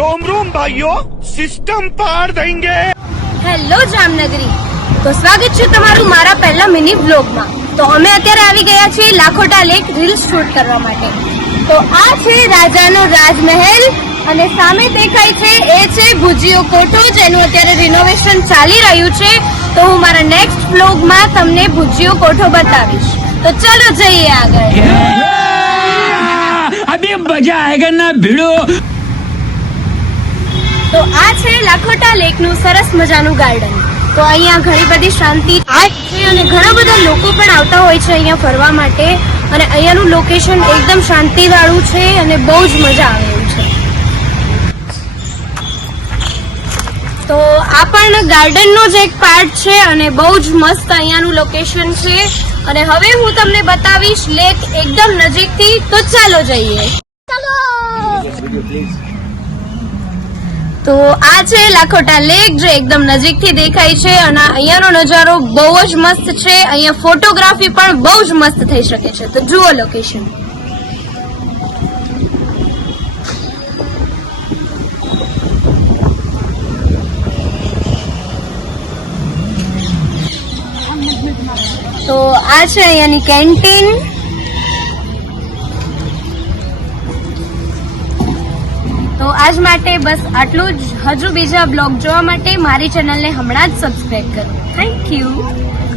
रोम रोम भाइयों, सिस्टम पार देंगे। હેલો જામનગરી, તો સ્વાગત છે તમારું મારા પહેલા મિની વ્લોગમાં। તો અમે અત્યારે આવી ગયા છીએ લાખોટા લેક રીલ શૂટ કરવા માટે। તો આ છે રાજાનો રાજમહેલ અને સામે દેખાય છે એ છે ભુજીયો કોઠો, જેનું અત્યારે રિનોવેશન ચાલી રહ્યું છે। તો હું મારા નેક્સ્ટ વ્લોગમાં તમને ભુજીયો કોઠો બતાવીશ। તો ચાલો જઈએ આગળ। अभी मजा आएगा ना भिड़ो। તો આ છે લાખોટા લેકનું સરસ મજાનું ગાર્ડન। તો અહીંયા ઘણી બધી શાંતિ છે અને ઘણા બધા લોકો પણ આવતા હોય છે અહીંયા ફરવા માટે, અને અહીંયાનું લોકેશન એકદમ શાંતિવાળું છે અને બહુ જ મજા આવે એવું છે। તો આ પણ ગાર્ડનનો જ એક પાર્ટ છે અને બહુ જ મસ્ત અહીંયાનું લોકેશન છે। અને હવે હું તમને બતાવીશ લેક એકદમ નજીકથી। તો ચાલો જઈએ। તો આ છે લાખોટા લેક, જે એકદમ નજીકથી દેખાય છે અને અહીંયાનો નજારો બહુ જ મસ્ત છે। અહીંયા ફોટોગ્રાફી પણ બહુ જ મસ્ત થઈ શકે છે। તો જુઓ લોકેશન। તો આ છે અહીંયાની કેન્ટીન। તો આજ માટે બસ આટલું જ। હજુ બીજા બ્લોગ જોવા માટે મારી ચેનલને હમણાં જ સબસ્ક્રાઇબ કરો। Thank you.